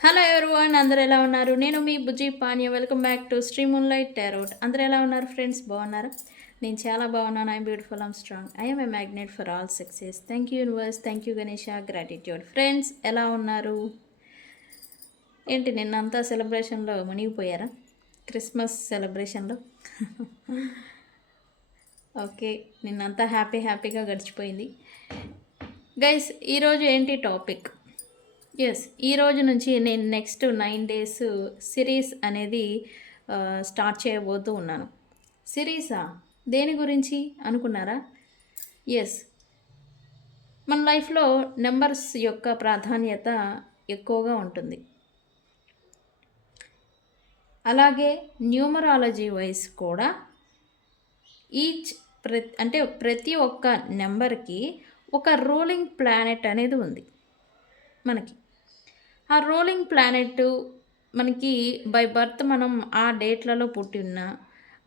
Hello everyone, అందరూ ఎలా ఉన్నారు? నేను మీ Bujji Paniya. Welcome back to Shri moonlight tarot. అందరూ ఎలా ఉన్నారు ఫ్రెండ్స్? బాగున్నారా? నేను చాలా బాగున్నాను. I'm beautiful, I'm strong, I'm a magnet for all success. Thank you universe, thank you Ganesha, gratitude. Friends ఎలా ఉన్నారు? ఏంటి నిన్నంతా సెలబ్రేషన్లో మునిగిపోయారా? క్రిస్మస్ సెలబ్రేషన్లో? ఓకే, నిన్నంతా హ్యాపీగా గడిచిపోయింది. గైస్, ఈరోజు ఏంటి టాపిక్? ఎస్, ఈ రోజు నుంచి నేను నెక్స్ట్ 9 డేస్ సిరీస్ అనేది స్టార్ట్ చేయబోతూ ఉన్నాను. సిరీసా? దేని గురించి అనుకున్నారా? ఎస్, మన లైఫ్లో నెంబర్స్ యొక్క ప్రాధాన్యత ఎక్కువగా ఉంటుంది. అలాగే న్యూమరాలజీ వైజ్ కూడా ప్రతి ఒక్క నెంబర్కి ఒక రూలింగ్ ప్లానెట్ అనేది ఉంది మనకి. ఆ రూలింగ్ ప్లానెట్ మనకి బై బర్త్ మనం ఆ డేట్లలో పుట్టిన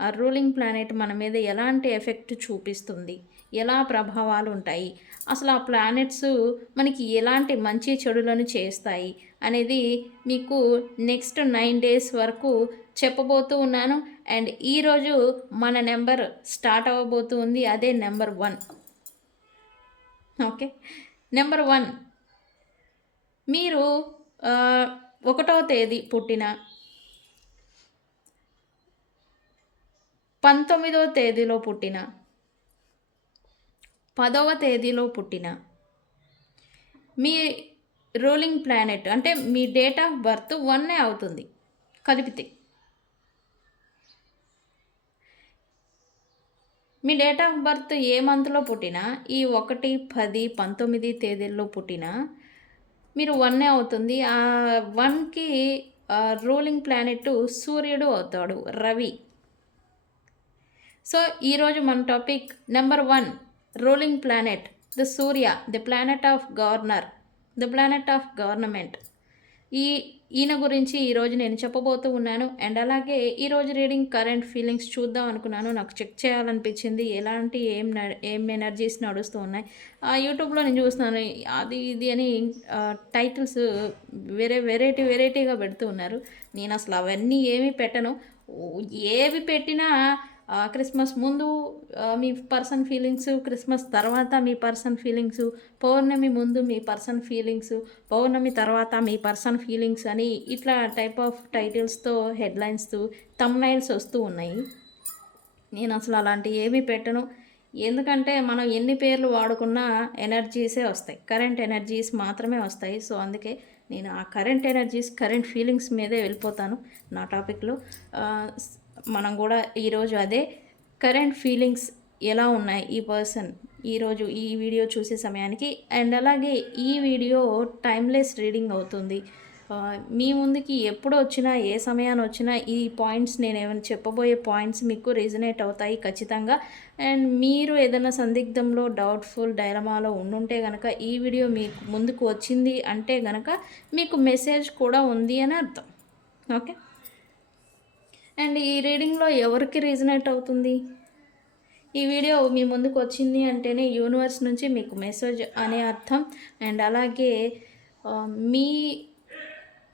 ఆ రూలింగ్ ప్లానెట్ మన మీద ఎలాంటి ఎఫెక్ట్ చూపిస్తుంది, ఎలా ప్రభావాలు ఉంటాయి, అసలు ఆ ప్లానెట్స్ మనకి ఎలాంటి మంచి చెడులను చేస్తాయి అనేది మీకు నెక్స్ట్ 9 డేస్ వరకు చెప్పబోతూ ఉన్నాను. అండ్ ఈరోజు మన నెంబర్ స్టార్ట్ అవ్వబోతూ ఉంది, అదే నెంబర్ 1. ఓకే, నెంబర్ 1 మీరు 1వ తేదీ పుట్టిన, 19వ తేదీలో పుట్టిన, 10వ తేదీలో పుట్టిన మీ రూలింగ్ ప్లానెట్ అంటే మీ డేట్ ఆఫ్ బర్త్ 1 అవుతుంది కలిపితే. మీ డేట్ ఆఫ్ బర్త్ ఏ మంత్లో పుట్టినా, ఈ 1, 10, 19 తేదీల్లో పుట్టినా మీరు 1 అవుతుంది. ఆ 1కి రూలింగ్ ప్లానెట్ సూర్యుడు అవుతాడు, రవి. సో ఈరోజు మన topic number 1, ruling planet the Surya, the planet of governor, the planet of government. ఈయన గురించి ఈరోజు నేను చెప్పబోతూ ఉన్నాను. అండ్ అలాగే ఈరోజు రీడింగ్ కరెంట్ ఫీలింగ్స్ చూద్దాం అనుకున్నాను. నాకు చెక్ చేయాలనిపించింది ఎలాంటి ఏం ఎనర్జీస్ నడుస్తూ ఉన్నాయి. యూట్యూబ్లో నేను చూస్తున్నాను, అది ఇది అని టైటిల్స్ వెరైటీగా పెడుతూ ఉన్నారు. నేను అసలు అవన్నీ ఏమీ పెట్టను. ఏవి పెట్టినా క్రిస్మస్ ముందు మీ పర్సన్ ఫీలింగ్స్, క్రిస్మస్ తర్వాత మీ పర్సన్ ఫీలింగ్స్, పౌర్ణమి ముందు మీ పర్సన్ ఫీలింగ్స్, పౌర్ణమి తర్వాత మీ పర్సన్ ఫీలింగ్స్ అని ఇట్లా టైప్ ఆఫ్ టైటిల్స్తో హెడ్లైన్స్తో థంబ్నైల్స్ వస్తూ ఉన్నాయి. నేను అసలు అలాంటివి ఏమీ పెట్టను. ఎందుకంటే మనం ఎన్ని పేర్లు వాడుకున్నా ఎనర్జీసే వస్తాయి, కరెంట్ ఎనర్జీస్ మాత్రమే వస్తాయి. సో అందుకే నేను ఆ కరెంట్ ఎనర్జీస్, కరెంట్ ఫీలింగ్స్ మీదే వెళ్ళిపోతాను నా టాపిక్లో. మనం కూడా ఈరోజు అదే కరెంట్ ఫీలింగ్స్ ఎలా ఉన్నాయి ఈ పర్సన్ ఈరోజు ఈ వీడియో చూసే సమయానికి. అండ్ అలాగే ఈ వీడియో టైమ్లెస్ రీడింగ్ అవుతుంది. మీ ముందుకి ఎప్పుడు వచ్చినా, ఏ సమయాన్ని వచ్చినా ఈ పాయింట్స్, నేను ఏమైనా చెప్పబోయే పాయింట్స్ మీకు రిజనేట్ అవుతాయి ఖచ్చితంగా. అండ్ మీరు ఏదైనా సందిగ్ధంలో, డౌట్ఫుల్, డైలమాలో ఉండుంటే కనుక ఈ వీడియో మీకు ముందుకు వచ్చింది అంటే కనుక మీకు మెసేజ్ కూడా ఉంది అని అర్థం. ఓకే, అండ్ ఈ రీడింగ్లో ఎవరికి రీజనేట్ అవుతుంది? ఈ వీడియో మీ ముందుకు వచ్చింది అంటేనే యూనివర్స్ నుంచి మీకు మెసేజ్ అనే అర్థం. అండ్ అలాగే మీ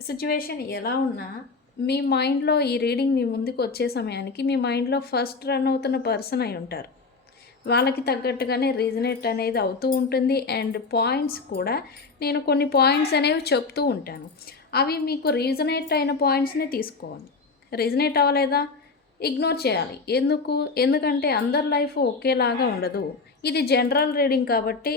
సిచ్యువేషన్ ఎలా ఉన్నా మీ మైండ్లో ఈ రీడింగ్ మీ ముందుకు వచ్చే సమయానికి మీ మైండ్లో ఫస్ట్ రన్ అవుతున్న పర్సన్ అయి ఉంటారు. వాళ్ళకి తగ్గట్టుగానే రీజనేట్ అనేది అవుతూ ఉంటుంది. అండ్ పాయింట్స్ కూడా నేను కొన్ని పాయింట్స్ అనేవి చెప్తూ ఉంటాను. అవి మీకు రీజనేట్ అయిన పాయింట్స్ని తీసుకోవాలి. రీజనేట్ అవ్వలేదా ఇగ్నోర్ చేయాలి. ఎందుకంటే అందరి లైఫ్ ఒకేలాగా ఉండదు. ఇది జనరల్ రీడింగ్ కాబట్టి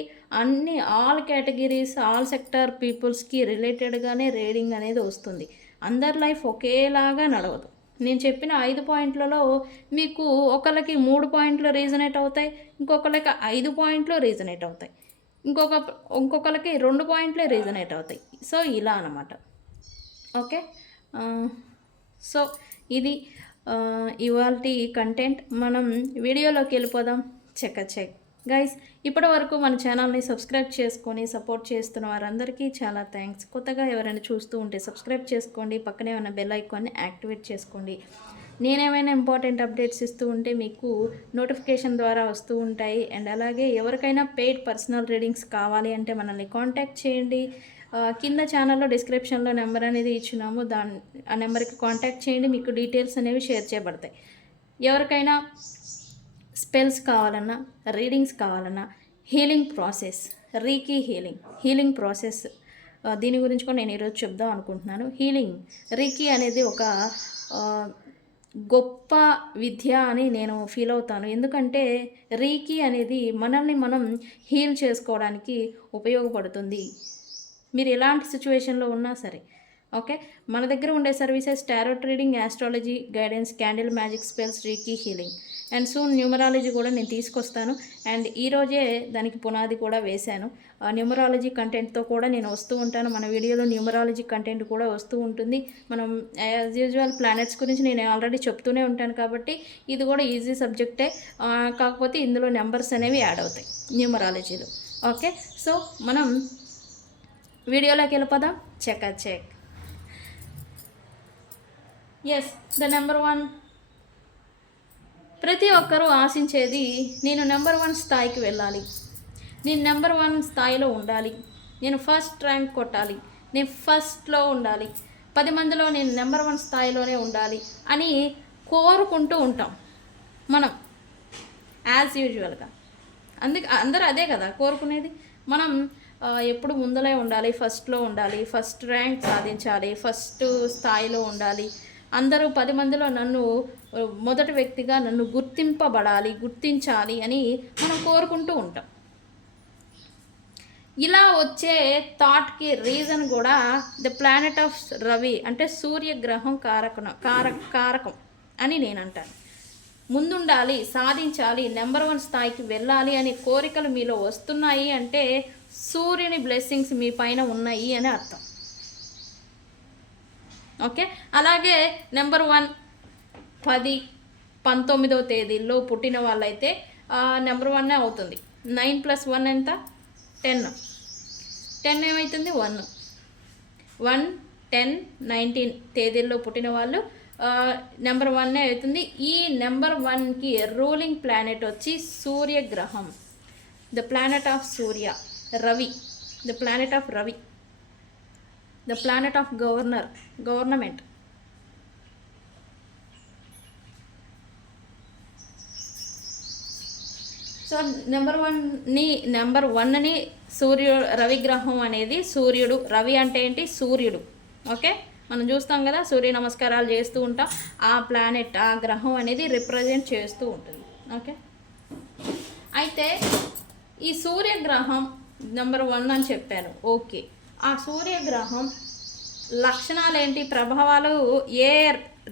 ఆల్ కేటగిరీస్, ఆల్ సెక్టార్ పీపుల్స్కి రిలేటెడ్గానే రీడింగ్ అనేది వస్తుంది. అందరి లైఫ్ ఒకేలాగా నడవదు. నేను చెప్పిన 5 పాయింట్లలో మీకు ఒకళ్ళకి 3 పాయింట్లు రీజనేట్ అవుతాయి, ఇంకొకళ్ళకి 5 పాయింట్లు రీజనేట్ అవుతాయి, ఇంకొకళ్ళకి 2 పాయింట్లే రీజనేట్ అవుతాయి. సో ఇలా అన్నమాట. ఓకే, సో ఇది ఇవాల్టి కంటెంట్. మనం వీడియోలోకి వెళ్ళిపోదాం. చెక్ గైస్, ఇప్పటి వరకు మన ఛానల్ని సబ్స్క్రైబ్ చేసుకొని సపోర్ట్ చేస్తున్న వారందరికీ చాలా థ్యాంక్స్. కొత్తగా ఎవరైనా చూస్తూ ఉంటే సబ్స్క్రైబ్ చేసుకోండి, పక్కనే ఉన్న బెల్ ఐకాన్ని యాక్టివేట్ చేసుకోండి. నేనేమైనా ఇంపార్టెంట్ అప్డేట్స్ ఇస్తూ ఉంటే మీకు నోటిఫికేషన్ ద్వారా వస్తూ ఉంటాయి. అండ్ అలాగే ఎవరికైనా పెయిడ్ పర్సనల్ రీడింగ్స్ కావాలి అంటే మనల్ని కాంటాక్ట్ చేయండి. కింద ఛానల్లో డిస్క్రిప్షన్లో నెంబర్ అనేది ఇచ్చినాము, ఆ నెంబర్కి కాంటాక్ట్ చేయండి, మీకు డీటెయిల్స్ అనేవి షేర్ చేయబడతాయి. ఎవరికైనా స్పెల్స్ కావాలన్నా, రీడింగ్స్ కావాలన్నా, healing process, reiki healing process, దీని గురించి కూడా నేను ఈరోజు చెప్దాం అనుకుంటున్నాను. రీకీ అనేది ఒక గొప్ప విద్య అని నేను ఫీల్ అవుతాను. ఎందుకంటే రీకీ అనేది మనల్ని మనం హీల్ చేసుకోవడానికి ఉపయోగపడుతుంది. మీరు ఎలాంటి సిచ్యువేషన్లో ఉన్నా సరే. ఓకే, మన దగ్గర ఉండే services tarot reading, astrology guidance, candle magic spells, reiki healing and soon numerology కూడా నేను తీసుకొస్తాను. అండ్ ఈరోజే దానికి పునాది కూడా వేశాను. న్యూమరాలజీ కంటెంట్తో కూడా నేను వస్తూ ఉంటాను. మన వీడియోలో న్యూమరాలజీ కంటెంట్ కూడా వస్తూ ఉంటుంది. మనం యాజ్ యూజువల్ ప్లానెట్స్ గురించి నేను ఆల్రెడీ చెప్తూనే ఉంటాను కాబట్టి ఇది కూడా ఈజీ సబ్జెక్టే. కాకపోతే ఇందులో నెంబర్స్ అనేవి యాడ్ అవుతాయి న్యూమరాలజీలో. ఓకే, సో మనం వీడియోలోకి వెళ్ళిపోదాం. Checks, the number 1. ప్రతి ఒక్కరూ ఆశించేది నేను నెంబర్ 1 స్థాయికి వెళ్ళాలి, నేను నెంబర్ 1 స్థాయిలో ఉండాలి, నేను ఫస్ట్ ర్యాంక్ కొట్టాలి, నేను ఫస్ట్లో ఉండాలి, 10 మందిలో నేను నెంబర్ 1 స్థాయిలోనే ఉండాలి అని కోరుకుంటూ ఉంటాం మనం యాజ్ యూజువల్గా. అందరూ అదే కదా కోరుకునేది. మనం ఎప్పుడు ముందలే ఉండాలి, ఫస్ట్లో ఉండాలి, ఫస్ట్ ర్యాంక్ సాధించాలి, ఫస్ట్ స్థాయిలో ఉండాలి, అందరూ 10 మందిలో నన్ను మొదటి వ్యక్తిగా నన్ను గుర్తించాలి అని మనం కోరుకుంటూ ఉంటాం. ఇలా వచ్చే థాట్కి రీజన్ కూడా ద ప్లానెట్ ఆఫ్ రవి అంటే సూర్యగ్రహం కారకం అని నేను అంటాను. ముందుండాలి, సాధించాలి, నెంబర్ 1 స్థాయికి వెళ్ళాలి అనే కోరికలు మీలో వస్తున్నాయి అంటే సూర్యుని బ్లెస్సింగ్స్ మీ పైన ఉన్నాయి అని అర్థం. ఓకే, అలాగే నెంబర్ 1 10, 19వ తేదీల్లో పుట్టిన వాళ్ళైతే నెంబర్ 1 అవుతుంది. 9 + 1 ఎంత? 10. 10 ఏమవుతుంది? 1. 1, 10, 19 తేదీల్లో పుట్టిన వాళ్ళు నెంబర్ 1 అవుతుంది. ఈ నెంబర్ 1కి రూలింగ్ ప్లానెట్ వచ్చి సూర్యగ్రహం, the planet of Surya, Ravi, the planet of Ravi, the planet of government. So number 1ని రవిగ్రహం అనేది సూర్యుడు. రవి అంటే ఏంటి? సూర్యుడు. ఓకే, మనం చూస్తాం కదా, సూర్య నమస్కారాలు చేస్తూ ఉంటాం. ఆ ప్లానెట్, ఆ గ్రహం అనేది రిప్రజెంట్ చేస్తూ ఉంటుంది. ఓకే, అయితే ఈ సూర్యగ్రహం నెంబర్ 1 అని చెప్పాను. ఓకే, ఆ సూర్యగ్రహం లక్షణాలు ఏంటి, ప్రభావాలు ఏ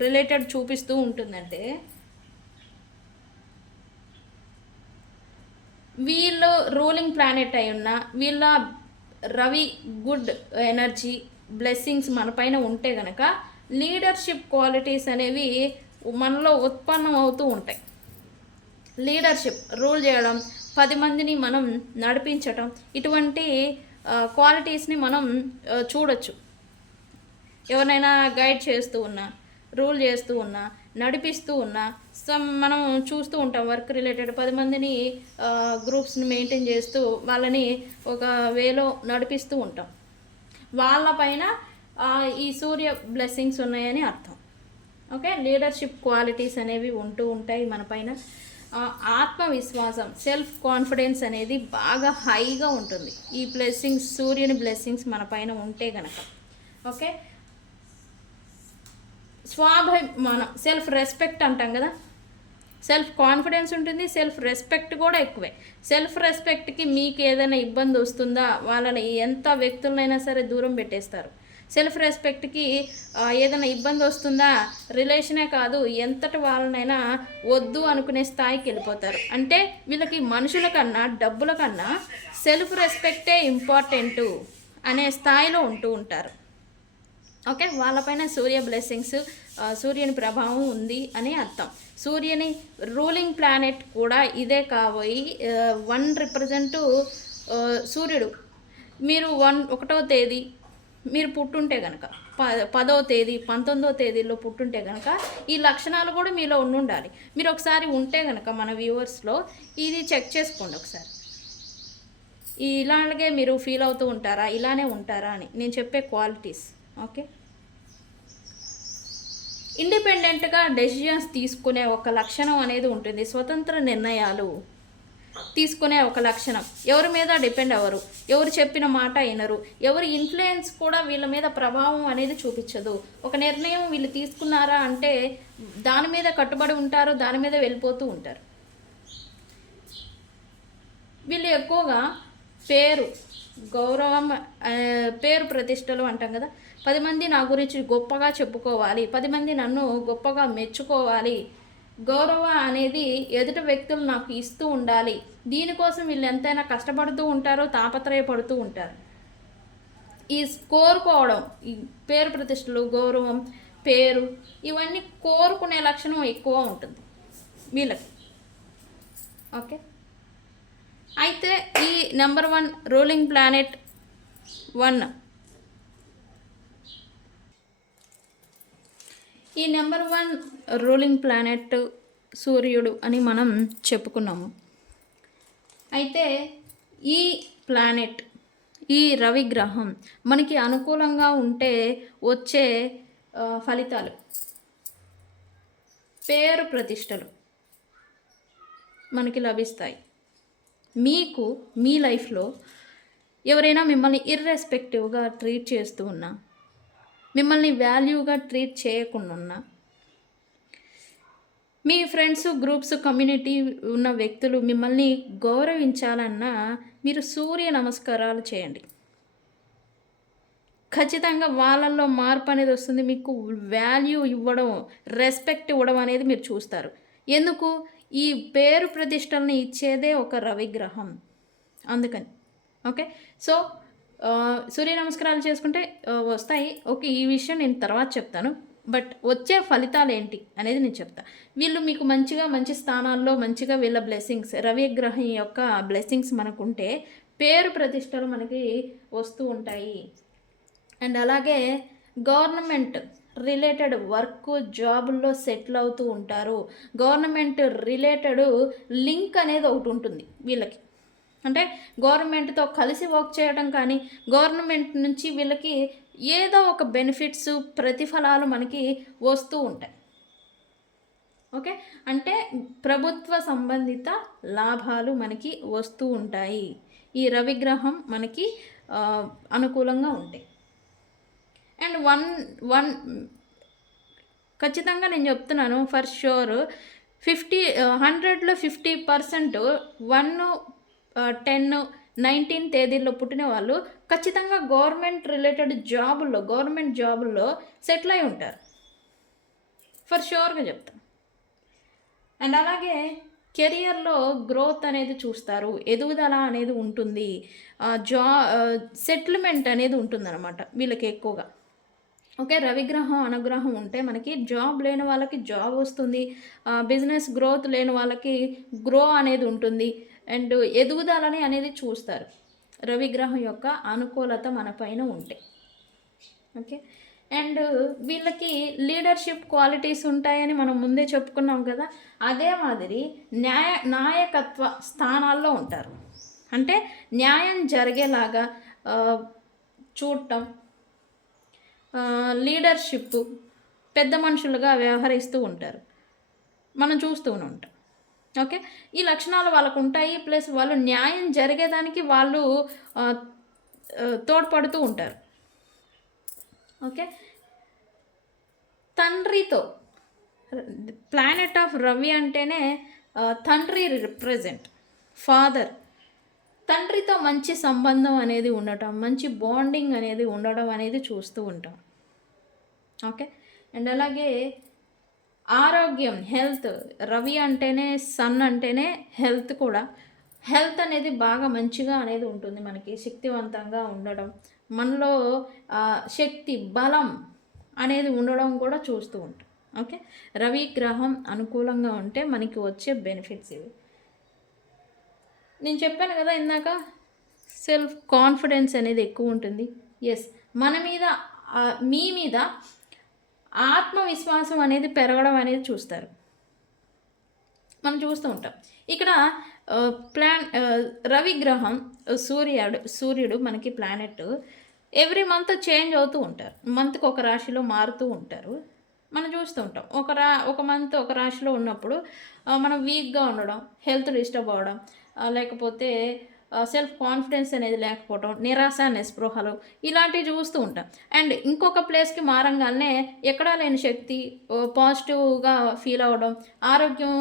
రిలేటెడ్ చూపిస్తూ ఉంటుందంటే, వీళ్ళు రూలింగ్ ప్లానెట్ అయి ఉన్న వీళ్ళ రవి గుడ్ ఎనర్జీ బ్లెస్సింగ్స్ మన పైన ఉంటే కనుక లీడర్షిప్ క్వాలిటీస్ అనేవి మనలో ఉత్పన్నం అవుతూ ఉంటాయి. లీడర్షిప్, రూల్ చేయడం, 10 మందిని మనం నడిపించటం, ఇటువంటి క్వాలిటీస్ని మనం చూడొచ్చు. ఎవరినైనా గైడ్ చేస్తూ ఉన్నా, రూల్ చేస్తూ ఉన్నా, నడిపిస్తూ ఉన్నా, మనం చూస్తూ ఉంటాం. వర్క్ రిలేటెడ్ 10 మందిని గ్రూప్స్ని మెయింటైన్ చేస్తూ వాళ్ళని ఒక వేలో నడిపిస్తూ ఉంటాం. వాళ్ళపైన ఈ సూర్య బ్లెస్సింగ్స్ ఉన్నాయని అర్థం. ఓకే, లీడర్షిప్ క్వాలిటీస్ అనేవి ఉంటూ ఉంటాయి మన పైన. ఆత్మవిశ్వాసం, సెల్ఫ్ కాన్ఫిడెన్స్ అనేది బాగా హైగా ఉంటుంది ఈ బ్లెస్సింగ్స్, సూర్యుని బ్లెస్సింగ్స్ మన పైన ఉంటే గనక. ఓకే, స్వాభిమానం, సెల్ఫ్ రెస్పెక్ట్ అంటాం కదా, సెల్ఫ్ కాన్ఫిడెన్స్ ఉంటుంది, సెల్ఫ్ రెస్పెక్ట్ కూడా ఎక్కువే. సెల్ఫ్ రెస్పెక్ట్కి మీకు ఏదైనా ఇబ్బంది వస్తుందా, వాళ్ళని ఎంత వ్యక్తులనైనా సరే దూరం పెట్టేస్తారు. సెల్ఫ్ రెస్పెక్ట్కి ఏదైనా ఇబ్బంది వస్తుందా, రిలేషనే కాదు ఎంతటి వాళ్ళనైనా వద్దు అనుకునే స్థాయికి వెళ్ళిపోతారు. అంటే వీళ్ళకి మనుషుల కన్నా డబ్బుల కన్నా సెల్ఫ్ రెస్పెక్టే ఇంపార్టెంటు అనే స్థాయిలో ఉంటూ ఉంటారు. ఓకే, వాళ్ళపైన సూర్య బ్లెస్సింగ్స్, సూర్యుని ప్రభావం ఉంది అని అర్థం. సూర్యుని రూలింగ్ ప్లానెట్ కూడా ఇదే కాబోయి 1 రిప్రజెంట్ సూర్యుడు. మీరు 1వ తేదీ మీరు పుట్టుంటే కనుక, 10వ తేదీ 19వ తేదీలో పుట్టుంటే కనుక ఈ లక్షణాలు కూడా మీలో ఉండాలి. మీరు ఒకసారి ఉంటే కనుక మన వ్యూవర్స్లో ఇది చెక్ చేసుకోండి ఒకసారి. ఇలాగే మీరు ఫీల్ అవుతూ ఉంటారా, ఇలానే ఉంటారా అని నేను చెప్పే క్వాలిటీస్. ఓకే, ఇండిపెండెంట్గా డెసిషన్స్ తీసుకునే ఒక లక్షణం అనేది ఉంటుంది. స్వతంత్ర నిర్ణయాలు తీసుకునే ఒక లక్షణం. ఎవరి మీద డిపెండ్ అవ్వరు, ఎవరు చెప్పిన మాట వినరు, ఎవరి ఇన్ఫ్లుయెన్స్ కూడా వీళ్ళ మీద ప్రభావం అనేది చూపించదు. ఒక నిర్ణయం వీళ్ళు తీసుకున్నారా అంటే దాని మీద కట్టుబడి ఉంటారు, దాని మీద వెళ్ళిపోతూ ఉంటారు. వీళ్ళు ఎక్కువగా పేరు, గౌరవం, పేరు ప్రతిష్టలు అంటాం కదా. 10 మంది నా గురించి గొప్పగా చెప్పుకోవాలి, 10 మంది నన్ను గొప్పగా మెచ్చుకోవాలి, గౌరవ అనేది ఎదుటి వ్యక్తులు నాకు ఇస్తూ ఉండాలి. దీనికోసం వీళ్ళు ఎంతైనా కష్టపడుతూ ఉంటారో, తాపత్రయపడుతూ ఉంటారు. ఈ కోరుకోవడం, ఈ పేరు ప్రతిష్టలు, గౌరవం, పేరు, ఇవన్నీ కోరుకునే లక్షణం ఎక్కువ ఉంటుంది వీళ్ళకి. ఓకే, అయితే ఈ నెంబర్ 1 రూలింగ్ ప్లానెట్ 1, ఈ నెంబర్ 1 రూలింగ్ ప్లానెట్ సూర్యుడు అని మనం చెప్పుకున్నాము. అయితే ఈ ప్లానెట్, ఈ రవి గ్రహం మనకి అనుకూలంగా ఉంటే వచ్చే ఫలితాలు, పేరు ప్రతిష్టలు మనకి లభిస్తాయి. మీకు మీ లైఫ్లో ఎవరైనా మిమ్మల్ని ఇర్రెస్పెక్టివ్గా ట్రీట్ చేస్తూ ఉన్నా, మిమ్మల్ని వాల్యూగా ట్రీట్ చేయకుండా ఉన్నా, మీ ఫ్రెండ్స్, గ్రూప్స్, కమ్యూనిటీ ఉన్న వ్యక్తులు మిమ్మల్ని గౌరవించాలన్నా మీరు సూర్య నమస్కారాలు చేయండి. ఖచ్చితంగా వాళ్ళల్లో మార్పు అనేది వస్తుంది. మీకు వాల్యూ ఇవ్వడం, రెస్పెక్ట్ ఇవ్వడం అనేది మీరు చూస్తారు. ఎందుకు? ఈ పేరు ప్రతిష్టల్ని ఇచ్చేదే ఒక రవిగ్రహం, అందుకని. ఓకే, సో సూర్య నమస్కారాలు చేసుకుంటే వస్తాయి. ఓకే, ఈ విషయం నేను తర్వాత చెప్తాను. బట్ వచ్చే ఫలితాలు ఏంటి అనేది నేను చెప్తాను. వీళ్ళు మీకు మంచి స్థానాల్లో మంచిగా వీళ్ళ బ్లెస్సింగ్స్, రవిగ్రహం యొక్క బ్లెస్సింగ్స్ మనకుంటే పేరు ప్రతిష్టలు మనకి వస్తూ ఉంటాయి. అండ్ అలాగే గవర్నమెంట్ రిలేటెడ్ వర్క్, జాబుల్లో సెటిల్ అవుతూ ఉంటారు. గవర్నమెంట్ రిలేటెడ్ లింక్ అనేది ఒకటి ఉంటుంది వీళ్ళకి. అంటే గవర్నమెంట్తో కలిసి వర్క్ చేయడం కానీ, గవర్నమెంట్ నుంచి వీళ్ళకి ఏదో ఒక బెనిఫిట్స్, ప్రతిఫలాలు మనకి వస్తూ ఉంటాయి. ఓకే, అంటే ప్రభుత్వ సంబంధిత లాభాలు మనకి వస్తూ ఉంటాయి. ఈ రవిగ్రహం మనకి అనుకూలంగా ఉంటాయి. అండ్ వన్ ఖచ్చితంగా నేను చెప్తున్నాను, ఫర్ ష్యూర్ 100లో 50% 1, 10, 19 తేదీల్లో పుట్టిన వాళ్ళు ఖచ్చితంగా గవర్నమెంట్ రిలేటెడ్ జాబుల్లో, గవర్నమెంట్ జాబుల్లో సెటిల్ అయి ఉంటారు, ఫర్ ష్యూర్గా చెప్తాను. అండ్ అలాగే కెరియర్లో గ్రోత్ అనేది చూస్తారు, ఎదుగుదల అనేది ఉంటుంది, సెటిల్మెంట్ అనేది ఉంటుందన్నమాట వీళ్ళకి ఎక్కువగా. ఓకే, రవిగ్రహం అనుగ్రహం ఉంటే మనకి జాబ్ లేని వాళ్ళకి జాబ్ వస్తుంది, బిజినెస్ గ్రోత్ లేని వాళ్ళకి గ్రో అనేది ఉంటుంది, అండ్ ఎదుగుదలని అనేది చూస్తారు రవిగ్రహం యొక్క అనుకూలత మన పైన ఉంటే. ఓకే, అండ్ వీళ్ళకి లీడర్షిప్ క్వాలిటీస్ ఉంటాయని మనం ముందే చెప్పుకున్నాం కదా. అదే మాదిరి నాయకత్వ స్థానాల్లో ఉంటారు. అంటే న్యాయం జరిగేలాగా చూడటం, లీడర్షిప్, పెద్ద మనుషులుగా వ్యవహరిస్తూ ఉంటారు, మనం చూస్తూ ఉంటాం. ఓకే, ఈ లక్షణాలు వాళ్ళకు ఉంటాయి. ప్లస్ వాళ్ళు న్యాయం జరిగేదానికి వాళ్ళు తోడ్పడుతూ ఉంటారు. ఓకే, తండ్రితో, ప్లానెట్ ఆఫ్ రవి అంటేనే తండ్రి రిప్రజెంట్, ఫాదర్. తండ్రితో మంచి సంబంధం అనేది ఉండటం, మంచి బాండింగ్ అనేది ఉండడం అనేది చూస్తూ ఉంటాం. ఓకే, అండ్ అలాగే ఆరోగ్యం, హెల్త్, రవి అంటేనే, సన్ అంటేనే హెల్త్ కూడా. హెల్త్ అనేది బాగా మంచిగా అనేది ఉంటుంది మనకి, శక్తివంతంగా ఉండడం, మనలో శక్తి, బలం అనేది ఉండడం కూడా చూస్తూ ఉంటాం. ఓకే, రవి గ్రహం అనుకూలంగా ఉంటే మనకి వచ్చే బెనిఫిట్స్ ఇవి. నేను చెప్పాను కదా ఇందాక, సెల్ఫ్ కాన్ఫిడెన్స్ అనేది ఎక్కువ ఉంటుంది. ఎస్, మన మీద, మీ మీద ఆత్మవిశ్వాసం అనేది పెరగడం అనేది చూస్తారు, మనం చూస్తూ ఉంటాం. ఇక్కడ రవి గ్రహం, సూర్యుడు మనకి ప్లానెట్ ఎవ్రీ మంత్ చేంజ్ అవుతూ ఉంటారు. మంత్‌కి ఒక రాశిలో మారుతూ ఉంటారు. మనం చూస్తూ ఉంటాం. ఒక మంత్ ఒక రాశిలో ఉన్నప్పుడు మనం వీక్‌గా ఉండడం, హెల్త్ డిస్టర్బ్ అవ్వడం, లేకపోతే సెల్ఫ్ కాన్ఫిడెన్స్ అనేది లేకపోవడం, నిరాశ, నిస్పృహలు ఇలాంటివి చూస్తూ ఉంటాం. అండ్ ఇంకొక ప్లేస్‌కి మారంగాల్నే ఎక్కడా లేని శక్తి, పాజిటివ్‌గా ఫీల్ అవ్వడం, ఆరోగ్యం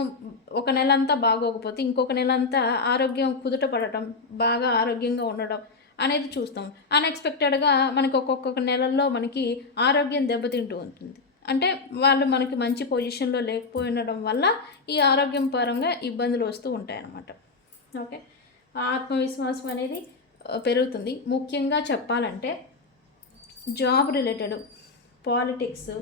ఒక నెలంతా బాగోకపోతే ఇంకొక నెలంతా ఆరోగ్యం కుదుట పడటం, బాగా ఆరోగ్యంగా ఉండడం అనేది చూస్తాం. అన్‌ఎక్స్‌పెక్టెడ్‌గా మనకి ఒక్కొక్క నెలల్లో మనకి ఆరోగ్యం దెబ్బతింటూ ఉంటుంది. అంటే వాళ్ళు మనకి మంచి పొజిషన్‌లో లేకపోయుండడం వల్ల ఈ ఆరోగ్యం పరంగా ఇబ్బందులు వస్తూ ఉంటాయన్నమాట. ఓకే. ఆత్మవిశ్వాసం అనేది పెరుగుతుంది. ముఖ్యంగా చెప్పాలంటే జాబ్ రిలేటెడ్, పాలిటిక్స్,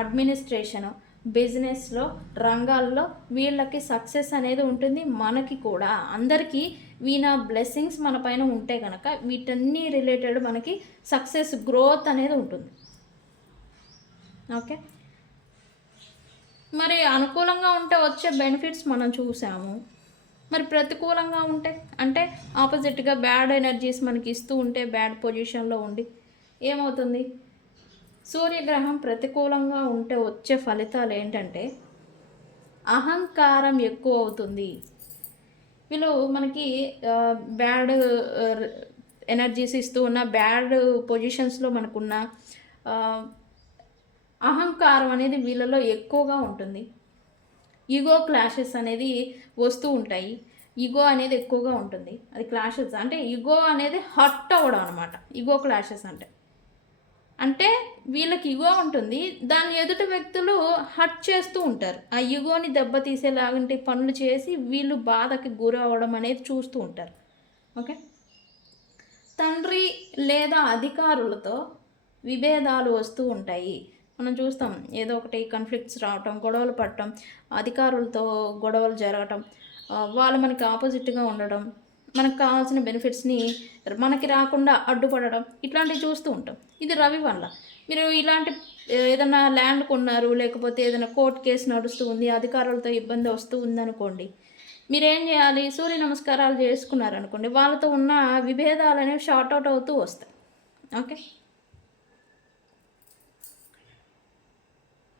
అడ్మినిస్ట్రేషను, బిజినెస్‌లో రంగాల్లో వీళ్ళకి సక్సెస్ అనేది ఉంటుంది. మనకి కూడా అందరికీ బ్లెస్సింగ్స్ మన పైన ఉంటే గనక వీటన్నీ రిలేటెడ్ మనకి సక్సెస్, గ్రోత్ అనేది ఉంటుంది. ఓకే. మరి అనుకూలంగా ఉంటే వచ్చే బెనిఫిట్స్ మనం చూసాము. మరి ప్రతికూలంగా ఉంటే అంటే ఆపోజిట్‌గా బ్యాడ్ ఎనర్జీస్ మనకి ఇస్తూ ఉంటే బ్యాడ్ పొజిషన్‌లో ఉండి ఏమవుతుంది? సూర్యగ్రహం ప్రతికూలంగా ఉంటే వచ్చే ఫలితాలు ఏంటంటే అహంకారం ఎక్కువ అవుతుంది. వీళ్ళు మనకి బ్యాడ్ ఎనర్జీస్ ఇస్తూ ఉన్న బ్యాడ్ పొజిషన్స్‌లో మనకున్న అహంకారం అనేది వీళ్ళలో ఎక్కువగా ఉంటుంది. ఈగో క్లాషెస్ అనేది వస్తూ ఉంటాయి. ఈగో అనేది ఎక్కువగా ఉంటుంది. అది క్లాషెస్ అంటే ఈగో అనేది హర్ట్ అవ్వడం అనమాట. ఈగో క్లాషెస్ అంటే. అంటే వీళ్ళకి ఈగో ఉంటుంది. దాన్ని ఎదుటి వ్యక్తులు హర్ట్ చేస్తూ ఉంటారు. ఆ ఈగోని దెబ్బతీసేలాంటి పనులు చేసి వీళ్ళు బాధకి గురవ్వడం అనేది చూస్తూ ఉంటారు. ఓకే. తండ్రి లేదా అధికారులతో విభేదాలు వస్తూ ఉంటాయి. మనం చూస్తాం ఏదో ఒకటి కాన్ఫ్లిక్ట్స్ రావటం, గొడవలు పడటం, అధికారులతో గొడవలు జరగటం, వాళ్ళు మనకి ఆపోజిట్‌గా ఉండడం, మనకు కావాల్సిన బెనిఫిట్స్‌ని మనకి రాకుండా అడ్డుపడడం, ఇట్లాంటివి చూస్తూ ఉంటాం. ఇది రవి వల్ల. మీరు ఇలాంటి ఏదన్నా ల్యాండ్ కొన్నారు, లేకపోతే ఏదైనా కోర్ట్ కేసు నడుస్తూ ఉంది, అధికారులతో ఇబ్బంది వస్తూ ఉందనుకోండి, మీరేం చేయాలి? సూర్య నమస్కారాలు చేసుకున్నారనుకోండి, వాళ్ళతో ఉన్న విభేదాలనేవి షార్ట్ అవుట్ అవుతూ వస్తాయి. ఓకే.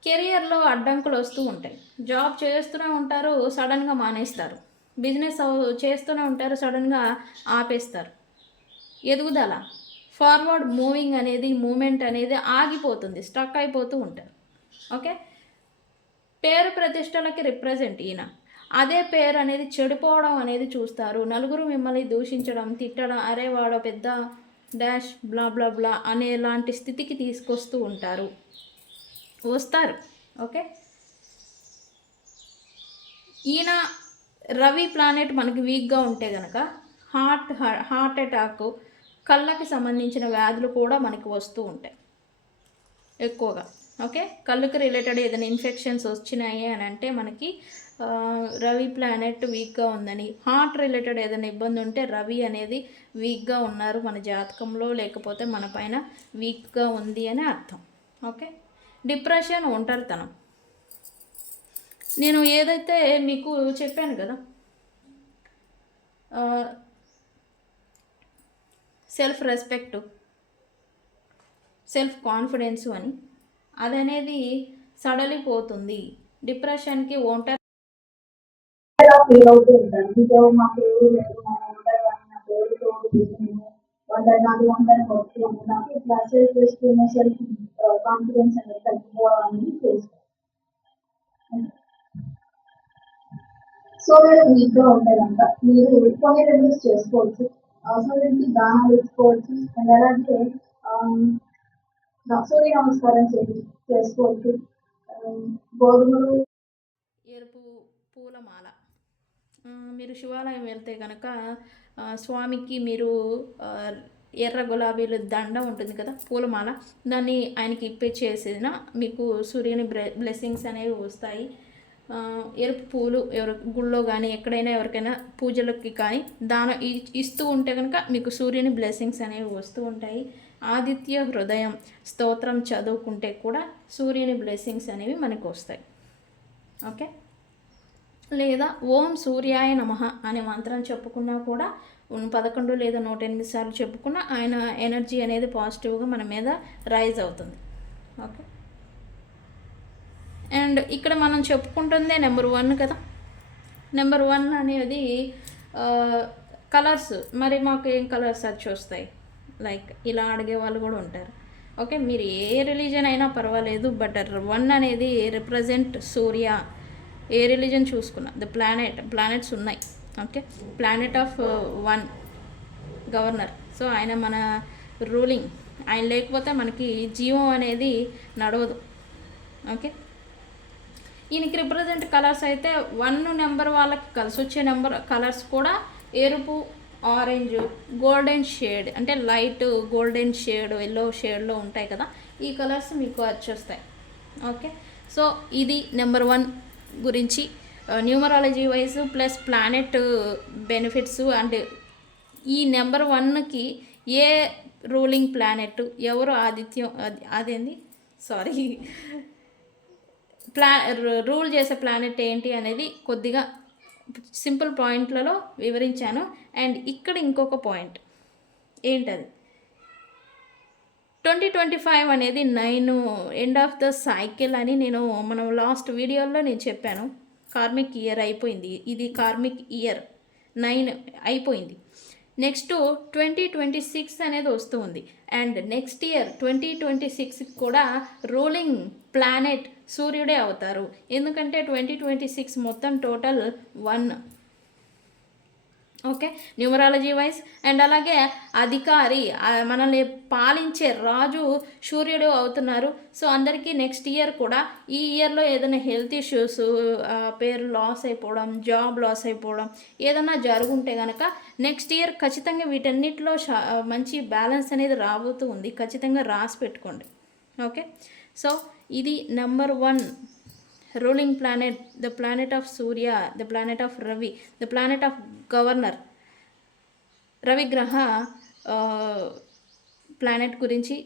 కెరియర్‌లో అడ్డంకులు వస్తూ ఉంటాయి. జాబ్ చేస్తూనే ఉంటారు, సడన్‌గా మానేస్తారు. బిజినెస్ చేస్తూనే ఉంటారు, సడన్‌గా ఆపేస్తారు. ఎదుగుదల, ఫార్వర్డ్ మూమెంట్ అనేది ఆగిపోతుంది, స్టక్ అయిపోతూ ఉంటారు. ఓకే. పేరు ప్రతిష్టలకి రిప్రజెంట్ ఈయన. అదే పేరు అనేది చెడిపోవడం అనేది చూస్తారు. నలుగురు మిమ్మల్ని దూషించడం, తిట్టడం, అరే వాడో పెద్ద డాష్ బ్లా బ్లా బ్లా అనేలాంటి స్థితికి తీసుకొస్తూ ఉంటారు, వస్తారు. ఓకే. ఈయన రవి ప్లానెట్ మనకి వీక్‌గా ఉంటే గనక హార్ట్ అటాక్, కళ్ళకి సంబంధించిన వ్యాధులు కూడా మనకి వస్తూ ఉంటాయి ఎక్కువగా. ఓకే. కళ్ళుకి రిలేటెడ్ ఏదైనా ఇన్ఫెక్షన్స్ వచ్చినాయి అని అంటే మనకి రవి ప్లానెట్ వీక్‌గా ఉందని, హార్ట్ రిలేటెడ్ ఏదైనా ఇబ్బంది ఉంటే రవి అనేది వీక్‌గా ఉన్నారు మన జాతకంలో, లేకపోతే మన పైన వీక్‌గా ఉంది అని అర్థం. ఓకే. డిప్రెషన్, ఒంటరితనం. నేను ఏదైతే మీకు చెప్పాను కదా, సెల్ఫ్ రెస్పెక్ట్, సెల్ఫ్ కాన్ఫిడెన్సు అని, అదనేది సడలిపోతుంది. డిప్రెషన్‌కి ఒంటరి ఫీల్ అవుతూ ఉంటాను. ఇంకేమో మాకు ఎవరు లేరు, మనం ఒంటరిగానే నా పేరుతో నాకు ఒంటరిగా వచ్చి నాకు ఇట్లా సెల్ఫ్ ఎస్టీమ్, సెల్ఫ్ కాన్ఫిడెన్స్ అనేది తగ్గిపోవాలని చేస్తాను. సోదరుడు వీక్గా ఉంటే కనుక మీరు కొన్ని రెమెడీస్ చేసుకోవచ్చు. సూర్యుడికి దానాలు ఇచ్చుకోవచ్చు. అండ్ అలాగే సూర్య నమస్కారం చేసుకోవచ్చు. గోధుమలు, ఎరుపు పూలమాల, మీరు శివాలయం వెళ్తే కనుక స్వామికి మీరు ఎర్ర గులాబీలు దండ ఉంటుంది కదా, పూలమాల, దాన్ని ఆయనకి ఇప్పించేసిన మీకు సూర్యుని బ్లెస్సింగ్స్ అనేవి వస్తాయి. ఎరుపు పూలు ఎవరు గుళ్ళో కానీ ఎక్కడైనా ఎవరికైనా పూజలకి కానీ దానం ఇస్తూ ఉంటే కనుక మీకు సూర్యుని బ్లెస్సింగ్స్ అనేవి వస్తూ ఉంటాయి. ఆదిత్య హృదయం స్తోత్రం చదువుకుంటే కూడా సూర్యుని బ్లెస్సింగ్స్ అనేవి మనకు వస్తాయి. ఓకే. లేదా ఓం సూర్యాయ నమః అనే మంత్రం చెప్పుకున్నా కూడా 11 లేదా 108 సార్లు చెప్పుకున్నా ఆయన ఎనర్జీ అనేది పాజిటివ్గా మన మీద రైజ్ అవుతుంది. ఓకే, అండ్ ఇక్కడ మనం చెప్పుకుంటుందే నెంబర్ 1 కదా. నెంబర్ 1 అనేది కలర్స్. మరి మాకు ఏం కలర్స్ వచ్చి వస్తాయి? లైక్ ఇలా అడిగే వాళ్ళు కూడా ఉంటారు. ఓకే, మీరు ఏ రిలీజన్ అయినా పర్వాలేదు, బట్ 1 అనేది రిప్రజెంట్ సూర్య. ఏ రిలీజన్ చూసుకున్నా ప్లానెట్స్ ఉన్నాయి. Okay, planet of 1 governor. So ఆయన మన రూలింగ్. ఆయన లేకపోతే మనకి జీవం అనేది నడవదు. ఓకే, ఈయనకి రిప్రజెంట్ కలర్స్ అయితే 1 నెంబర్ వాళ్ళకి కలిసి వచ్చే నెంబర్ కలర్స్ కూడా ఎరుపు, ఆరెంజ్, గోల్డెన్ షేడ్, అంటే లైట్ గోల్డెన్ షేడ్, ఎల్లో షేడ్లో ఉంటాయి కదా, ఈ కలర్స్ మీకు వచ్చేస్తాయి. ఓకే, సో ఇది నెంబర్ 1 గురించి numerology wise plus planet benefits. And ఈ నెంబర్ 1కి ఏ రూలింగ్ ప్లానెట్, ఎవరు అదేంది రూల్ చేసే ప్లానెట్ ఏంటి అనేది కొద్దిగా సింపుల్ పాయింట్లలో వివరించాను. అండ్ ఇక్కడ ఇంకొక పాయింట్ ఏంటది, 2025 అనేది 9 ఎండ్ ఆఫ్ ద సైకిల్ అని మనం లాస్ట్ వీడియోలో నేను చెప్పాను. కార్మిక్ ఇయర్ అయిపోయింది, ఇది కార్మిక్ ఇయర్ 9 అయిపోయింది. నెక్స్ట్ 2026 అనేది వస్తూ ఉంది. అండ్ నెక్స్ట్ ఇయర్ 2026 కూడా రూలింగ్ ప్లానెట్ సూర్యుడే అవుతారు. ఎందుకంటే 2026 మొత్తం total 1. Okay, numerology wise. And అలాగే అధికారి, మనల్ని పాలించే రాజు సూర్యుడు అవుతున్నారు. సో అందరికీ నెక్స్ట్ ఇయర్ కూడా, ఈ ఇయర్లో ఏదైనా హెల్త్ ఇష్యూస్, పేరు లాస్ అయిపోవడం, జాబ్ లాస్ అయిపోవడం ఏదైనా జరుగుంటే కనుక నెక్స్ట్ ఇయర్ ఖచ్చితంగా వీటన్నిటిలో మంచి బ్యాలెన్స్ అనేది రాబోతూ ఉంది. ఖచ్చితంగా రాసి పెట్టుకోండి. ఓకే, సో ఇది number 1 ruling planet, the planet of Surya, the planet of Ravi, the planet of governor, రవిగ్రహ ప్లానెట్ గురించి.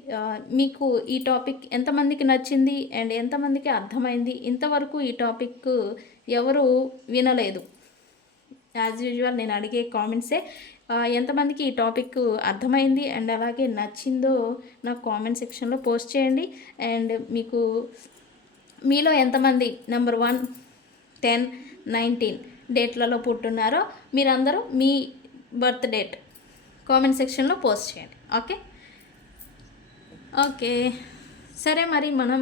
మీకు ఈ టాపిక్ ఎంతమందికి నచ్చింది అండ్ ఎంతమందికి అర్థమైంది? ఇంతవరకు ఈ టాపిక్ ఎవరు వినలేదు. యాజ్ యూజువల్ నేను అడిగే కామెంట్సే. ఎంతమందికి ఈ టాపిక్ అర్థమైంది అండ్ అలాగే నచ్చిందో నాకు కామెంట్ సెక్షన్లో పోస్ట్ చేయండి. అండ్ మీలో ఎంతమంది నెంబర్ 1, 10, 19 డేట్లలో పుట్టున్నారో మీరందరూ మీ బర్త్ డేట్ కామెంట్ సెక్షన్లో పోస్ట్ చేయండి. ఓకే, సరే, మరి మనం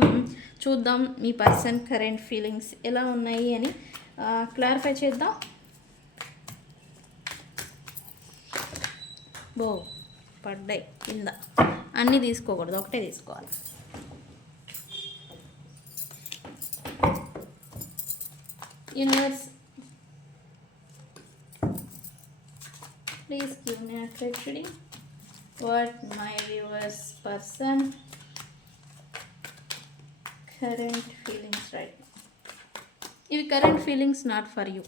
చూద్దాం మీ పర్సన్ కరెంట్ ఫీలింగ్స్ ఎలా ఉన్నాయి అని క్లారిఫై చేద్దాం. పడ్డాయి కింద, అన్నీ తీసుకోకూడదు, ఒకటే తీసుకోవాలి. Universe, please give me a accurate reading what my viewers person current feelings right now. ఇవి current feelings not for you.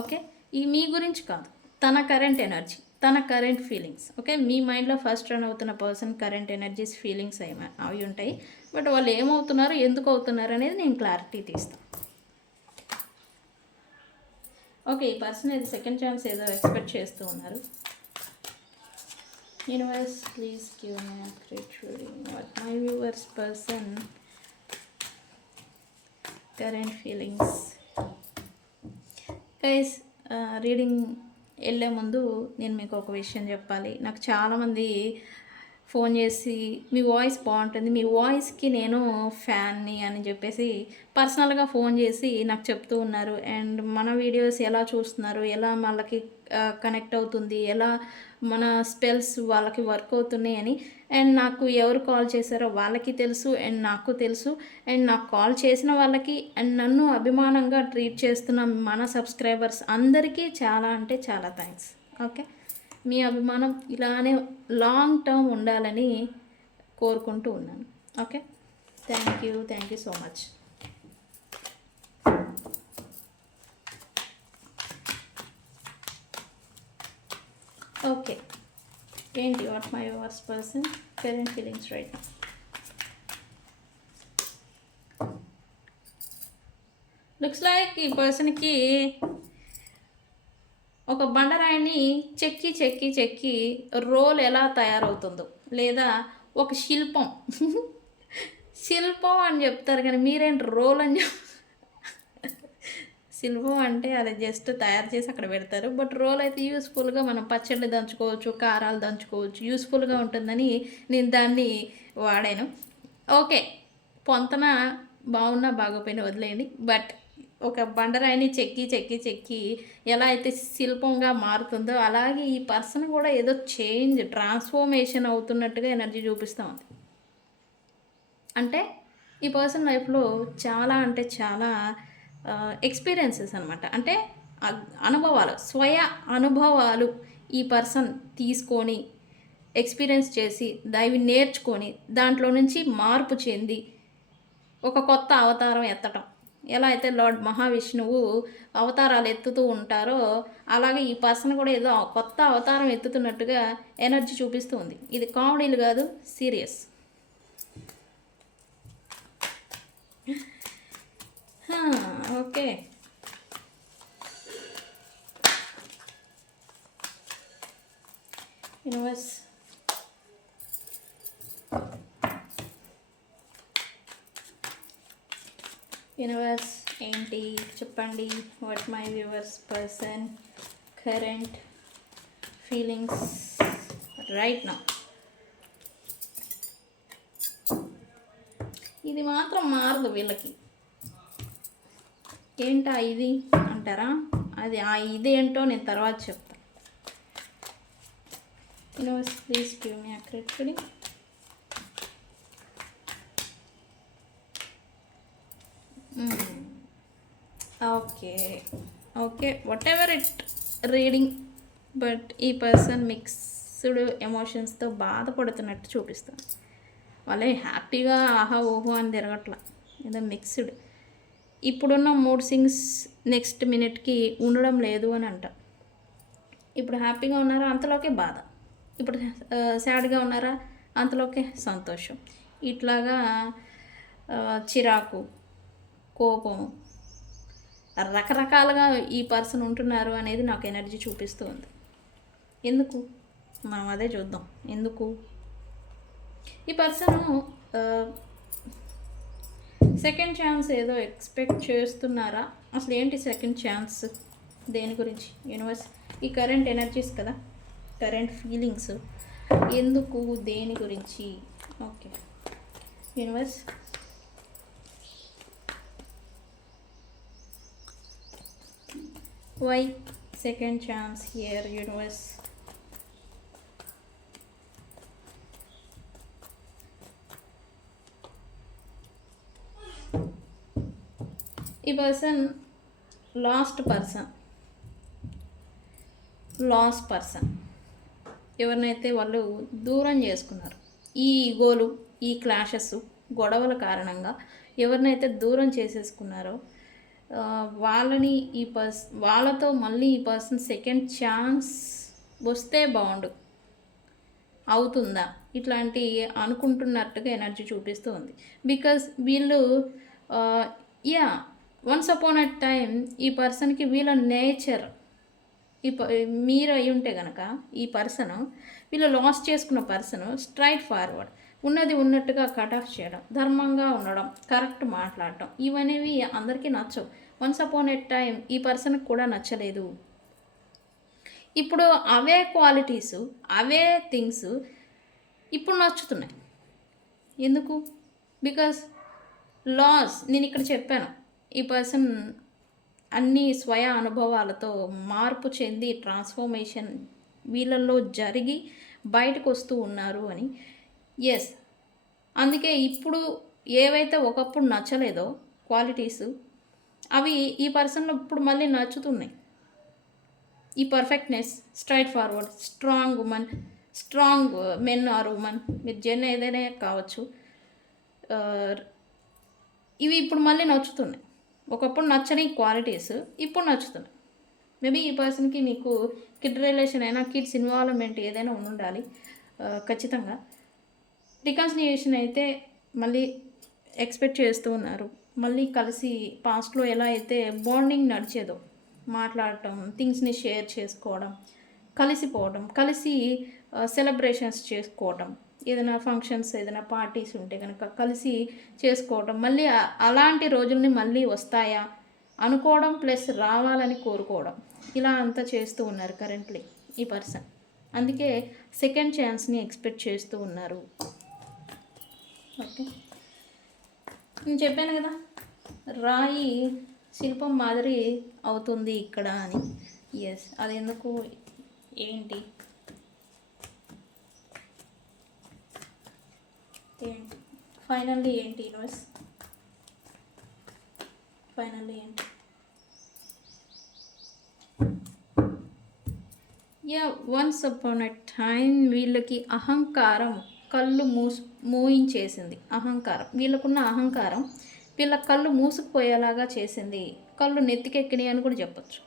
Okay, ఇవి మీ గురించి కాదు, తన కరెంట్ ఎనర్జీ, తన కరెంట్ ఫీలింగ్స్. ఓకే, మీ మైండ్లో ఫస్ట్ రన్ అవుతున్న పర్సన్ కరెంట్ ఎనర్జీస్, ఫీలింగ్స్ అవి ఉంటాయి. బట్ వాళ్ళు ఏమవుతున్నారు, ఎందుకు అవుతున్నారు అనేది నేను క్లారిటీ తీస్తాను. ఓకే, ఈ పర్సన్ ఇది సెకండ్ ఛాన్స్ ఏదో ఎక్స్పెక్ట్ చేస్తూ ఉన్నారు. Universe, please give me accurate reading what my viewers person current feelings. Guys, reading వెళ్ళే ముందు నేను మీకు ఒక విషయం చెప్పాలి. నాకు చాలామంది ఫోన్ చేసి మీ వాయిస్ బాగుంటుంది, మీ వాయిస్కి నేను ఫ్యాన్ని అని చెప్పేసి పర్సనల్గా ఫోన్ చేసి నాకు చెప్తూ ఉన్నారు. అండ్ మన వీడియోస్ ఎలా చూస్తున్నారు, ఎలా వాళ్ళకి కనెక్ట్ అవుతుంది, ఎలా మన స్పెల్స్ వాళ్ళకి వర్క్ అవుతున్నాయి అని. అండ్ నాకు ఎవరు కాల్ చేశారో వాళ్ళకి తెలుసు అండ్ నాకు తెలుసు. అండ్ నాకు కాల్ చేసిన వాళ్ళకి అండ్ నన్ను అభిమానంగా ట్రీట్ చేస్తున్న మన సబ్స్క్రైబర్స్ అందరికీ చాలా అంటే చాలా థ్యాంక్స్. ఓకే, మీ అభిమానం ఇలానే లాంగ్ టర్మ్ ఉండాలని కోరుకుంటూ ఉన్నాను. Okay, thank you so much. Okay, ఏంటి what my verse person current feelings right now. Looks like ఈ పర్సన్కి ఒక బండరాయిని చెక్కి చెక్కి చెక్కి రోల్ ఎలా తయారవుతుందో, లేదా ఒక శిల్పం శిల్పం అని చెప్తారు కానీ మీరేంటి రోల్ అని శిల్పం అంటే అది జస్ట్ తయారు చేసి అక్కడ పెడతారు. బట్ రోల్ అయితే యూస్ఫుల్గా మనం పచ్చళ్ళు దంచుకోవచ్చు, కారాలు దంచుకోవచ్చు, యూస్ఫుల్గా ఉంటుందని నేను దాన్ని వాడాను. ఓకే, పొంతన బాగున్నా బాగోపోయినా వదిలేయండి. బట్ ఒక బండరాయిని చెక్కి చెక్కి చెక్కి ఎలా అయితే శిల్పంగా మారుతుందో అలాగే ఈ పర్సన్ కూడా ఏదో ట్రాన్స్ఫర్మేషన్ అవుతున్నట్టుగా ఎనర్జీ చూపిస్తూ ఉంది. అంటే ఈ పర్సన్ లైఫ్లో చాలా అంటే చాలా ఎక్స్పీరియన్సెస్ అనమాట. అంటే అనుభవాలు, అనుభవాలు ఈ పర్సన్ తీసుకొని ఎక్స్పీరియన్స్ చేసి అవి నేర్చుకొని దాంట్లో నుంచి మార్పు చెంది ఒక కొత్త అవతారం ఎత్తటం. ఎలా అయితే లార్డ్ మహావిష్ణువు అవతారాలు ఎత్తుతూ ఉంటారో అలాగే ఈ పర్సన్ కూడా ఏదో కొత్త అవతారం ఎత్తుతున్నట్టుగా ఎనర్జీ చూపిస్తూ ఉంది. ఇది కామెడీలు కాదు, సీరియస్. ఓకే, యూనివర్స్ యూనివర్స్ ఏంటి చెప్పండి. What my viewers person current feelings right now. ఇది మాత్రం మారదు వీళ్ళకి. ఏంటా ఇది అంటారా? అది ఆ ఇదేంటో నేను తర్వాత చెప్తాను. Universe please give me accurate reading. Okay okay, what ever it reading. But ఈ పర్సన్ మిక్స్డ్ ఎమోషన్స్తో బాధపడుతున్నట్టు చూపిస్తాను. వాళ్ళే హ్యాపీగా ఆహా ఓహో అని తిరగట్ల, ఏదో మిక్స్డ్. ఇప్పుడున్న మూడ్ సింగ్స్ నెక్స్ట్ మినిట్కి ఉండడం లేదు అని అంట. ఇప్పుడు హ్యాపీగా ఉన్నారా, అంతలోకే బాధ. ఇప్పుడు సాడ్గా ఉన్నారా, అంతలోకే సంతోషం. ఇట్లాగా చిరాకు, కోపం, రకరకాలుగా ఈ పర్సన్ ఉంటున్నారు అనేది నాకు ఎనర్జీ చూపిస్తూ ఉంది. ఎందుకు మనం అదే చూద్దాం. ఎందుకు ఈ పర్సన్ సెకండ్ ఛాన్స్ ఏదో ఎక్స్పెక్ట్ చేస్తున్నారా? అసలు ఏంటి సెకండ్ ఛాన్స్, దేని గురించి? యూనివర్స్ ఈ కరెంట్ ఎనర్జీస్ కదా, కరెంట్ ఫీలింగ్స్ ఎందుకు, దేని గురించి? Okay universe why second chance here universe. ఈ పర్సన్ లాస్ట్ పర్సన్ ఎవరినైతే వాళ్ళు దూరం చేసుకున్నారు, ఈ ఈగోలు, ఈ క్లాషెస్, గొడవల కారణంగా ఎవరినైతే దూరం చేసేసుకున్నారో వాళ్ళని వాళ్ళతో మళ్ళీ ఈ పర్సన్ సెకండ్ ఛాన్స్ వస్తే బాగుండు, అవుతుందా, ఇట్లాంటి అనుకుంటున్నట్టుగా ఎనర్జీ చూపిస్తూ ఉంది. బికాస్ వీళ్ళు వన్స్ అపాన్ అ టైం ఈ పర్సన్కి వీళ్ళ నేచర్ మీరు అయి ఉంటే కనుక ఈ పర్సన్, వీళ్ళు లాస్ట్ చేసుకున్న పర్సన్ స్ట్రైట్ ఫార్వర్డ్, ఉన్నది ఉన్నట్టుగా కట్ ఆఫ్ చేయడం, ధర్మంగా ఉండడం, కరెక్ట్ మాట్లాడటం, ఇవనేవి అందరికీ నచ్చవు. వన్స్ అపాన్ ఎ టైం ఈ పర్సన్కి కూడా నచ్చలేదు. ఇప్పుడు అవే క్వాలిటీస్, అవే థింగ్స్ ఇప్పుడు నచ్చుతున్నాయి. ఎందుకు? బికాస్ నేను ఇక్కడ చెప్పాను, ఈ పర్సన్ అన్ని స్వయ అనుభవాలతో మార్పు చెంది ట్రాన్స్ఫర్మేషన్ వీళ్ళల్లో జరిగి బయటకు వస్తూ ఉన్నారు అని. ఎస్, అందుకే ఇప్పుడు ఏవైతే ఒకప్పుడు నచ్చలేదో క్వాలిటీస్ అవి ఈ పర్సన్లో ఇప్పుడు మళ్ళీ నచ్చుతున్నాయి. ఈ perfectness, straightforward, strong women, strong men or women, మీరు జెన్ ఏదైనా కావచ్చు, ఇవి ఇప్పుడు మళ్ళీ నచ్చుతున్నాయి. ఒకప్పుడు నచ్చని క్వాలిటీస్ ఇప్పుడు నచ్చుతున్నాయి. మేబీ ఈ పర్సన్కి మీకు కిడ్ రిలేషన్ అయినా, కిడ్స్ ఇన్వాల్వ్మెంట్ ఏదైనా ఉండాలి ఖచ్చితంగా. రికన్సిలియేషన్ అయితే మళ్ళీ ఎక్స్పెక్ట్ చేస్తూ ఉన్నారు. మళ్ళీ కలిసి పాస్ట్లో ఎలా అయితే బాండింగ్ నడిచేదో, మాట్లాడటం, థింగ్స్ని షేర్ చేసుకోవడం, కలిసిపోవడం, కలిసి సెలబ్రేషన్స్ చేసుకోవటం, ఏదైనా ఫంక్షన్స్ ఏదైనా పార్టీస్ ఉంటే కనుక కలిసి చేసుకోవటం, మళ్ళీ అలాంటి రోజుల్ని మళ్ళీ వస్తాయా అనుకోవడం, ప్లస్ రావాలని కోరుకోవడం, ఇలా అంతా చేస్తూ ఉన్నారు కరెంట్లీ ఈ పర్సన్. అందుకే సెకండ్ ఛాన్స్ని ఎక్స్పెక్ట్ చేస్తూ ఉన్నారు. ఓకే, నేను చెప్పాను కదా రాయి శిల్పం మాదిరి అవుతుంది ఇక్కడ అని. ఎస్, అది ఎందుకు, ఏంటి ఏంటి ఫైనల్లీ ఏంటి యూనివర్స్, ఫైనల్లీ ఏంటి? Yeah, once upon a time వీళ్ళకి అహంకారం కళ్ళు మూయించేసింది. అహంకారం, వీళ్ళకున్న అహంకారం వీళ్ళ కళ్ళు మూసుకుపోయేలాగా చేసింది. కళ్ళు నెత్తికెక్కినాయి అని కూడా చెప్పచ్చు,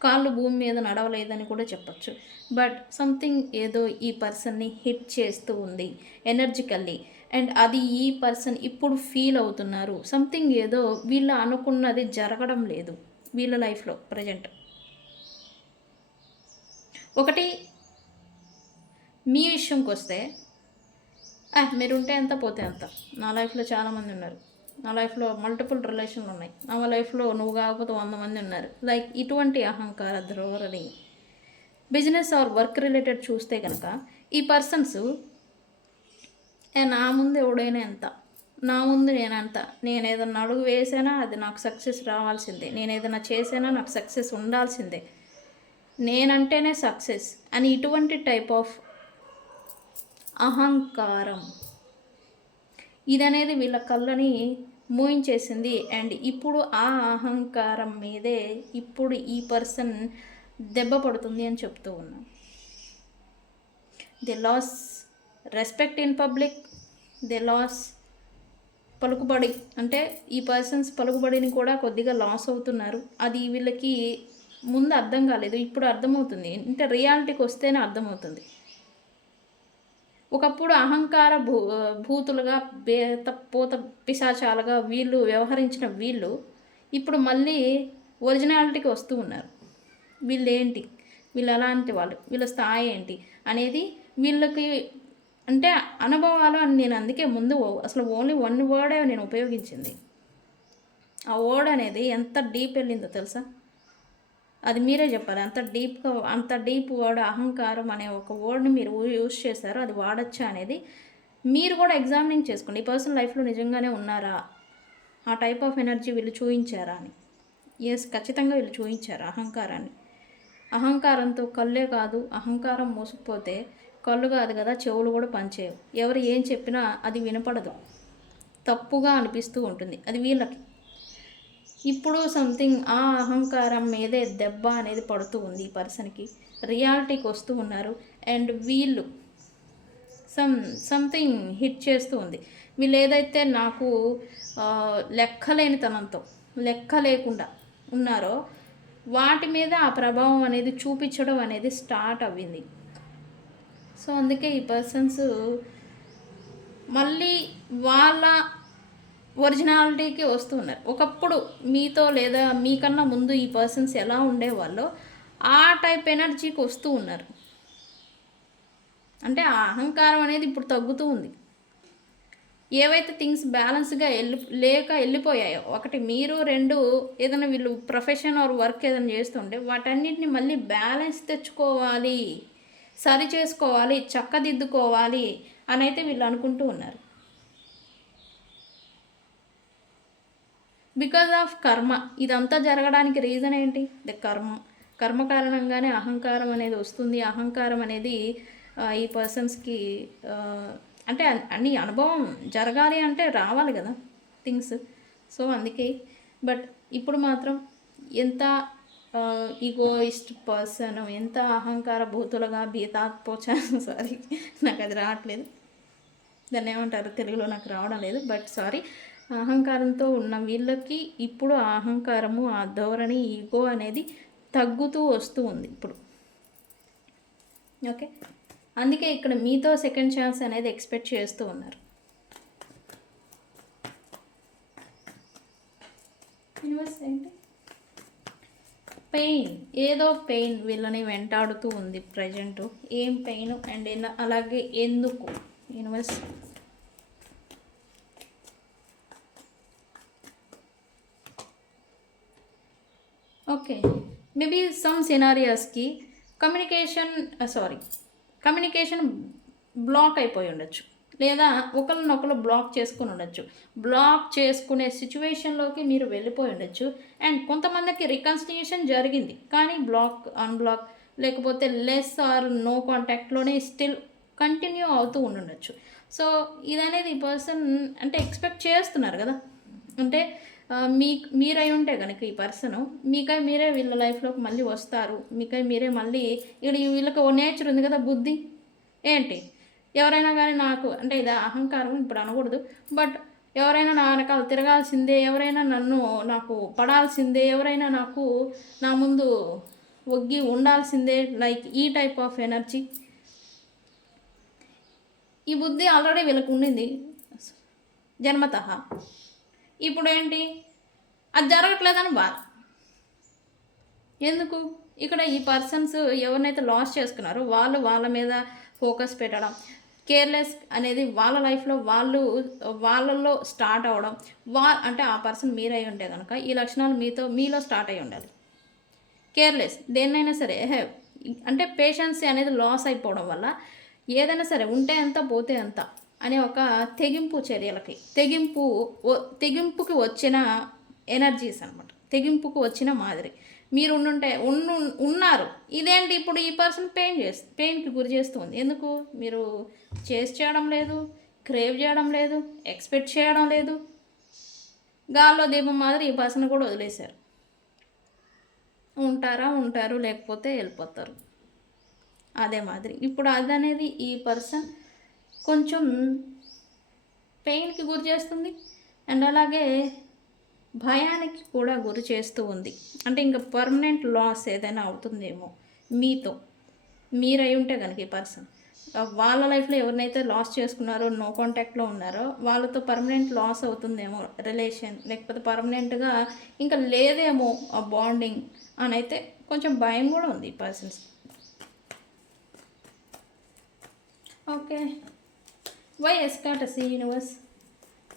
కాళ్ళు భూమి మీద నడవలేదని కూడా చెప్పచ్చు. బట్ సంథింగ్ ఏదో ఈ పర్సన్ని హిట్ చేస్తూ ఉంది ఎనర్జికల్లీ, అండ్ అది ఈ పర్సన్ ఇప్పుడు ఫీల్ అవుతున్నారు. సంథింగ్ ఏదో వీళ్ళు అనుకున్నది జరగడం లేదు వీళ్ళ లైఫ్లో ప్రజెంట్. ఒకటి మీ విషయంకి వస్తే, మీరుంటే ఎంత పోతే అంత. నా లైఫ్లో చాలామంది ఉన్నారు, నా లైఫ్లో మల్టిపుల్ రిలేషన్లు ఉన్నాయి, నా లైఫ్లో నువ్వు కాకపోతే 100 మంది ఉన్నారు. లైక్ ఇటువంటి అహంకార ధోరణి బిజినెస్ ఆర్ వర్క్ రిలేటెడ్ చూస్తే కనుక ఈ పర్సన్స్ నా ముందు ఎవడైనా ఎంత, నా ముందు నేనంత, నేను ఏదన్నా అడుగు వేసానా అది నాకు సక్సెస్ రావాల్సిందే, నేను ఏదైనా చేసానా నాకు సక్సెస్ ఉండాల్సిందే, నేనంటేనే సక్సెస్ అని ఇటువంటి టైప్ ఆఫ్ అహంకారం ఇదనేది వీళ్ళ కళ్ళని మూయించేసింది. అండ్ ఇప్పుడు ఆ అహంకారం మీదే ఇప్పుడు ఈ పర్సన్ దెబ్బ పడుతుంది అని చెప్తూ ఉన్నాం. They lose respect in public, they lose పలుకుబడి, అంటే ఈ పర్సన్స్ పలుకుబడిని కూడా కొద్దిగా లాస్ అవుతున్నారు. అది వీళ్ళకి ముందు అర్థం కాలేదు, ఇప్పుడు అర్థమవుతుంది. అంటే రియాలిటీకి వస్తేనే అర్థమవుతుంది. ఒకప్పుడు అహంకార భూతులుగా పోత పిశాచాలుగా వీళ్ళు వ్యవహరించిన వీళ్ళు ఇప్పుడు మళ్ళీ ఒరిజినాలిటీకి వస్తూ ఉన్నారు. వీళ్ళు ఏంటి, వీళ్ళు ఎలాంటి వాళ్ళు, వీళ్ళ స్థాయి ఏంటి అనేది వీళ్ళకి అంటే అనుభవాలు అని నేను అందుకే ముందు అసలు ఓన్లీ 1 వర్డే నేను ఉపయోగించింది. ఆ వర్డ్ అనేది ఎంత డీప్ వెళ్ళిందో తెలుసా, అది మీరే చెప్పాలి. అంత డీప్ వర్డ్ అహంకారం అనే ఒక వర్డ్ని మీరు యూజ్ చేశారు, అది వాడచ్చా అనేది మీరు కూడా ఎగ్జామినింగ్ చేసుకోండి. ఈ పర్సన్ లైఫ్లో నిజంగానే ఉన్నారా, ఆ టైప్ ఆఫ్ ఎనర్జీ వీళ్ళు చూపించారా అని. ఎస్, ఖచ్చితంగా వీళ్ళు చూపించారు అహంకారాన్ని. అహంకారంతో కళ్ళే కాదు, అహంకారం మోసుకుపోతే కళ్ళు కాదు కదా చెవులు కూడా పనిచేయవు. ఎవరు ఏం చెప్పినా అది వినపడదు, తప్పుగా అనిపిస్తూ ఉంటుంది అది వీళ్ళకి. ఇప్పుడు సంథింగ్ ఆ అహంకారం మీదే దెబ్బ అనేది పడుతూ ఉంది ఈ పర్సన్కి, రియాలిటీకి వస్తూ ఉన్నారు. అండ్ వీళ్ళు సంథింగ్ హిట్ చేస్తూ ఉంది. వీళ్ళు ఏదైతే నాకు లెక్కలేనితనంతో లెక్క లేకుండా ఉన్నారో వాటి మీద ఆ ప్రభావం అనేది చూపించడం అనేది స్టార్ట్ అవ్వింది. సో అందుకే ఈ పర్సన్స్ మళ్ళీ వాళ్ళ ఒరిజినాలిటీకి వస్తున్నారు. ఒకప్పుడు మీతో లేదా మీకన్నా ముందు ఈ పర్సన్స్ ఎలా ఉండేవాళ్ళో ఆ టైప్ ఎనర్జీకి వస్తూ ఉన్నారు. అంటే ఆ అహంకారం అనేది ఇప్పుడు తగ్గుతూ ఉంది. ఏవైతే థింగ్స్ బ్యాలెన్స్గా వెళ్ళిపోయాయో, ఒకటి మీరు, 2 ఏదైనా వీళ్ళు ప్రొఫెషన్ ఆర్ వర్క్ ఏదైనా చేస్తుంటే వాటన్నిటిని మళ్ళీ బ్యాలెన్స్ తెచ్చుకోవాలి, సరి చేసుకోవాలి, చక్కదిద్దుకోవాలి అని అయితే వీళ్ళు అనుకుంటూ ఉన్నారు. బికాజ్ ఆఫ్ కర్మ ఇదంతా జరగడానికి రీజన్ ఏంటి? కర్మ కారణంగానే అహంకారం అనేది వస్తుంది. అహంకారం అనేది ఈ పర్సన్స్కి అంటే అన్ని అనుభవం జరగాలి అంటే రావాలి కదా థింగ్స్. సో అందుకే. బట్ ఇప్పుడు మాత్రం ఎంత ఈగోయిస్ట్ పర్సన్, ఎంత అహంకార భూతులుగా సారీ నాకు అది రావట్లేదు, దాన్ని ఏమంటారు తెలుగులో నాకు రావడం లేదు. బట్ సారీ, అహంకారంతో ఉన్న వీళ్ళకి ఇప్పుడు ఆ అహంకారము, ఆ ధోరణి, ఈగో అనేది తగ్గుతూ వస్తూ ఉంది ఇప్పుడు. ఓకే, అందుకే ఇక్కడ మీతో సెకండ్ ఛాన్స్ అనేది ఎక్స్పెక్ట్ చేస్తూ ఉన్నారు. యూనివర్స్ ఏంటి? పెయిన్, ఏదో పెయిన్ వీళ్ళని వెంటాడుతూ ఉంది ప్రజెంట్. ఏం పెయిన్ అండ్ అలాగే ఎందుకు? యూనివర్స్ ఓకే, మేబీ సమ్ సినారియాస్కి కమ్యూనికేషన్ బ్లాక్ అయిపోయి ఉండొచ్చు, లేదా ఒకరినొకరు బ్లాక్ చేసుకుని ఉండొచ్చు. బ్లాక్ చేసుకునే సిచ్యువేషన్లోకి మీరు వెళ్ళిపోయి ఉండొచ్చు. అండ్ కొంతమందికి రికన్సిలియేషన్ జరిగింది, కానీ అన్బ్లాక్ లేకపోతే లెస్ ఆర్ నో కాంటాక్ట్లోనే స్టిల్ కంటిన్యూ అవుతూ ఉండుండొచ్చు. సో ఇదనేది ఈ పర్సన్ అంటే ఎక్స్పెక్ట్ చేస్తున్నారు కదా. అంటే మీరై ఉంటే కనుక ఈ పర్సను మీకై మీరే వీళ్ళ లైఫ్లోకి మళ్ళీ వస్తారు. మీకై మీరే మళ్ళీ ఇక్కడ వీళ్ళకి ఓ నేచర్ ఉంది కదా, బుద్ధి ఏంటి. ఎవరైనా కానీ నాకు అంటే ఇది అహంకారం ఇప్పుడు అనకూడదు, బట్ ఎవరైనా నా వెనకాల తిరగాల్సిందే, ఎవరైనా నాకు పడాల్సిందే, ఎవరైనా నా ముందు ఒగ్గి ఉండాల్సిందే, లైక్ ఈ టైప్ ఆఫ్ ఎనర్జీ. ఈ బుద్ధి ఆల్రెడీ వీళ్ళకు ఉండింది జన్మతః. ఇప్పుడు ఏంటి, అది జరగట్లేదని బాధ. ఎందుకు? ఇక్కడ ఈ పర్సన్స్ ఎవరినైతే లాస్ చేసుకున్నారో వాళ్ళ మీద ఫోకస్ పెట్టడం, కేర్లెస్ అనేది వాళ్ళ లైఫ్లో వాళ్ళల్లో స్టార్ట్ అవ్వడం. అంటే ఆ పర్సన్ మీరై ఉంటే కనుక ఈ లక్షణాలు మీలో స్టార్ట్ అయ్యి ఉండాలి. కేర్లెస్, దేన్నైనా సరే అంటే పేషెన్సీ అనేది లాస్ అయిపోవడం వల్ల ఏదైనా సరే ఉంటే ఎంత పోతే ఎంత అనే ఒక తెగింపు చర్యలకి, తెగింపుకి వచ్చిన ఎనర్జీస్ అనమాట. తెగింపుకు వచ్చిన మాదిరి మీరు ఉన్నారు. ఇదేంటి ఇప్పుడు ఈ పర్సన్ పెయిన్కి గురి చేస్తుంది. ఎందుకు? మీరు చేయడం లేదు, క్రేవ్ చేయడం లేదు, ఎక్స్పెక్ట్ చేయడం లేదు. గాల్లో దీపం మాదిరి ఈ పర్సన్ కూడా వదిలేశారు. ఉంటారు, లేకపోతే వెళ్ళిపోతారు. అదే మాదిరి ఇప్పుడు అదనేది ఈ పర్సన్ కొంచెం పెయిన్కి గురి చేస్తుంది. అండ్ అలాగే భయానికి కూడా గురి చేస్తూ ఉంది. అంటే ఇంకా పర్మనెంట్ లాస్ ఏదైనా అవుతుందేమో మీరై ఉంటే కనుక ఈ పర్సన్ వాళ్ళ లైఫ్లో ఎవరినైతే లాస్ చేసుకున్నారో, నో కాంటాక్ట్లో ఉన్నారో వాళ్ళతో పర్మనెంట్ లాస్ అవుతుందేమో రిలేషన్, లేకపోతే పర్మనెంట్గా ఇంకా లేదేమో ఆ బాండింగ్ అని అయితే కొంచెం భయం కూడా ఉంది ఈ persons. Okay, why ecstasy universe?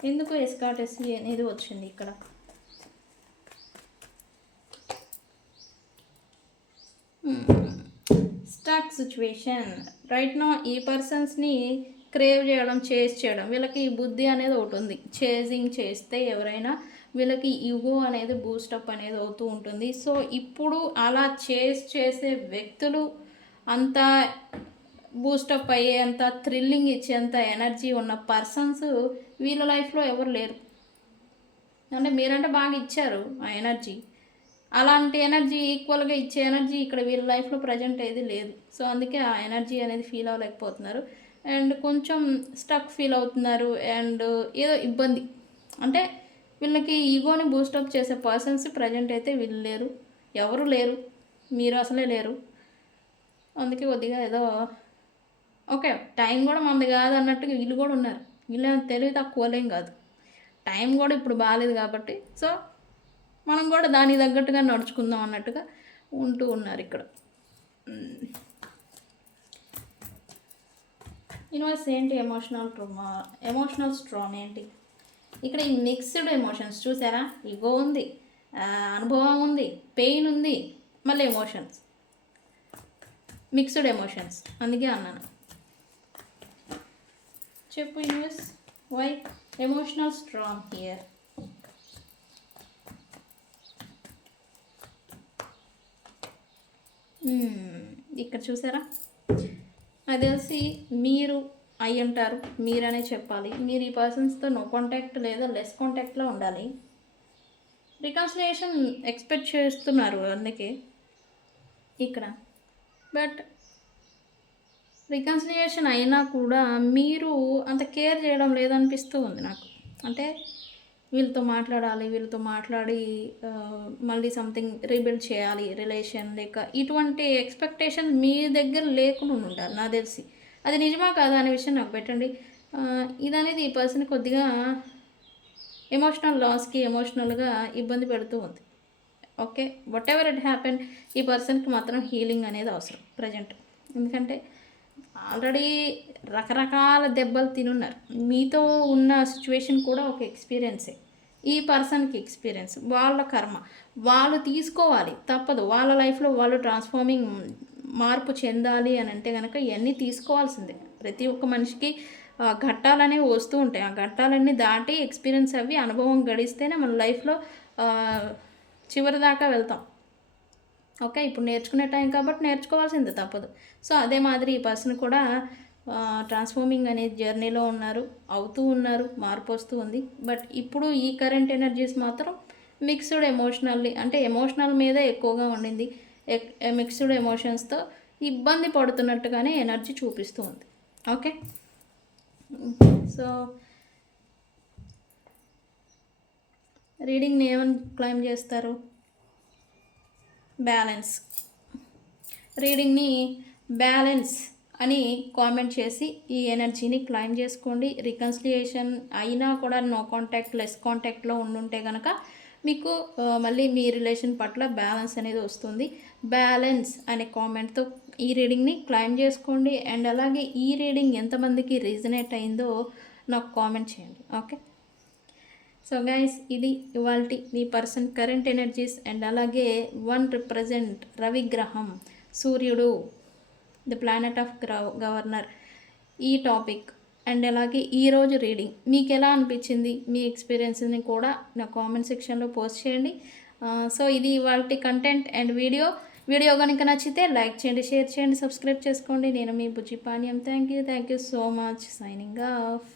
ఎందుకు ఎస్కాటసీ అనేది వచ్చింది ఇక్కడ? Stuck situation right now. ఈ పర్సన్స్ని క్రేవ్ చేయడం, చేజ్ చేయడం, వీళ్ళకి ఈ బుద్ధి అనేది ఒకటి ఉంది. చేజింగ్ చేస్తే ఎవరైనా వీళ్ళకి ఈగో అనేది బూస్టప్ అనేది అవుతూ ఉంటుంది. సో ఇప్పుడు అలా చేసే వ్యక్తులు అంత బూస్టప్ అయ్యేంత, థ్రిల్లింగ్ ఇచ్చేంత ఎనర్జీ ఉన్న పర్సన్స్ వీళ్ళ లైఫ్లో ఎవరు లేరు. అంటే మీరంటే బాగా ఇచ్చారు ఆ ఎనర్జీ, అలాంటి ఎనర్జీ ఈక్వల్గా ఇచ్చే ఎనర్జీ ఇక్కడ వీళ్ళ లైఫ్లో ప్రజెంట్ ఏది లేదు. సో అందుకే ఆ ఎనర్జీ అనేది ఫీల్ అవ్వలేకపోతున్నారు. అండ్ కొంచెం స్టక్ ఫీల్ అవుతున్నారు. అండ్ ఏదో ఇబ్బంది, అంటే వీళ్ళకి ఈగోని బూస్టప్ చేసే పర్సన్స్ ప్రజెంట్ అయితే వీళ్ళు లేరు, ఎవరు లేరు, మీరు అసలే లేరు. అందుకే కొద్దిగా ఏదో ఓకే, టైం కూడా మనది కాదు అన్నట్టుగా వీళ్ళు కూడా ఉన్నారు. వీళ్ళు తెలివి తక్కువలేం కాదు, టైం కూడా ఇప్పుడు బాగాలేదు కాబట్టి సో మనం కూడా దానికి తగ్గట్టుగా నడుచుకుందాం అన్నట్టుగా ఉంటూ ఉన్నారు ఇక్కడ. యూనివర్స్ ఏంటి? ఎమోషనల్ స్ట్రాంగ్ ఏంటి ఇక్కడ? ఈ మిక్స్డ్ ఎమోషన్స్ చూసారా? ఈగో ఉంది, అనుభవం ఉంది, పెయిన్ ఉంది, మళ్ళీ ఎమోషన్స్, మిక్స్డ్ ఎమోషన్స్. అందుకే అన్నాను. చెప్పు universe, why emotional strong here? ఇక్కడ చూసారా? అది తెలిసి మీరు అయి ఉంటారు, మీరనే చెప్పాలి. మీరు ఈ పర్సన్స్తో నో కాంటాక్ట్ లేదా లెస్ కాంటాక్ట్లో ఉండాలి. రికన్సిలియేషన్ ఎక్స్పెక్ట్ చేస్తున్నారు అందుకే ఇక్కడ. బట్ రికన్సిలియేషన్ అయినా కూడా మీరు అంత కేర్ చేయడం లేదనిపిస్తూ ఉంది నాకు. అంటే వీళ్ళతో మాట్లాడి మళ్ళీ సంథింగ్ రీబిల్డ్ చేయాలి రిలేషన్, లేక ఇటువంటి ఎక్స్పెక్టేషన్ మీ దగ్గర లేకుండా ఉండాలి నాకు తెలిసి. అది నిజమా కాదా అనే విషయం నాకు పెట్టండి. ఇదనేది ఈ పర్సన్ కొద్దిగా ఎమోషనల్ లాస్కి ఎమోషనల్గా ఇబ్బంది పెడుతూ ఉంది. Okay, what ever it happen, ఈ పర్సన్కి మాత్రం హీలింగ్ అనేది అవసరం ప్రజెంట్. ఎందుకంటే ఆల్రెడీ రకరకాల దెబ్బలు తినున్నారు. మీతో ఉన్న సిచ్యువేషన్ కూడా ఒక ఎక్స్పీరియన్సే. ఈ పర్సన్కి ఎక్స్పీరియన్స్, వాళ్ళ కర్మ వాళ్ళు తీసుకోవాలి, తప్పదు. వాళ్ళ లైఫ్లో వాళ్ళు ట్రాన్స్ఫార్మింగ్ మార్పు చెందాలి అని అంటే కనుక ఇవన్నీ తీసుకోవాల్సిందే. ప్రతి ఒక్క మనిషికి ఘట్టాలనేవి వస్తూ ఉంటాయి. ఆ ఘట్టాలన్నీ దాటి ఎక్స్పీరియన్స్ అవి అనుభవం గడిస్తేనే మన లైఫ్లో చివరి దాకా వెళ్తాం. ఓకే, ఇప్పుడు నేర్చుకునే టైం కాబట్టి నేర్చుకోవాల్సిందే, తప్పదు. సో అదే మాదిరి ఈ పర్సన్ కూడా ట్రాన్స్ఫార్మింగ్ అనే జర్నీలో ఉన్నారు, అవుతూ ఉన్నారు, మార్పు వస్తూ ఉంది. బట్ ఇప్పుడు ఈ కరెంట్ ఎనర్జీస్ మాత్రం మిక్స్డ్ ఎమోషనల్లీ, అంటే ఎమోషనల్ మీదే ఎక్కువగా ఉండింది. మిక్స్డ్ ఎమోషన్స్తో ఇబ్బంది పడుతున్నట్టుగానే ఎనర్జీ చూపిస్తూ ఉంది. ఓకే, సో రీడింగ్ని ఏమని క్లైమ్ చేస్తారు? బ్యాలెన్స్. రీడింగ్ని బ్యాలెన్స్ అని కామెంట్ చేసి ఈ ఎనర్జీని క్లైమ్ చేసుకోండి. రికన్సిలియేషన్ అయినా కూడా నో కాంటాక్ట్, లెస్ కాంటాక్ట్లో ఉండుంటే కనుక మీకు మళ్ళీ మీ రిలేషన్ పట్ల బ్యాలెన్స్ అనేది వస్తుంది. బ్యాలెన్స్ అనే కామెంట్తో ఈ రీడింగ్ని క్లైమ్ చేసుకోండి. అండ్ అలాగే ఈ రీడింగ్ ఎంతమందికి రీజనేట్ అయిందో నాకు కామెంట్ చేయండి. ఓకే, సో గైస్, ఇది ఇవాల్టి మీ పర్సన్ కరెంట్ ఎనర్జీస్. అండ్ అలాగే 1 రిప్రజెంట్ రవిగ్రహం, సూర్యుడు, ది ప్లానెట్ ఆఫ్ గవర్నర్, ఈ టాపిక్. అండ్ అలాగే ఈరోజు రీడింగ్ మీకు ఎలా అనిపించింది, మీ ఎక్స్పీరియన్స్ని కూడా నా కామెంట్ సెక్షన్లో పోస్ట్ చేయండి. సో ఇది ఇవాల్టి కంటెంట్ అండ్ వీడియో కనుక నచ్చితే లైక్ చేయండి, షేర్ చేయండి, సబ్స్క్రైబ్ చేసుకోండి. నేను మీ బుజ్జి పానీయం. Thank you so much. Signing off.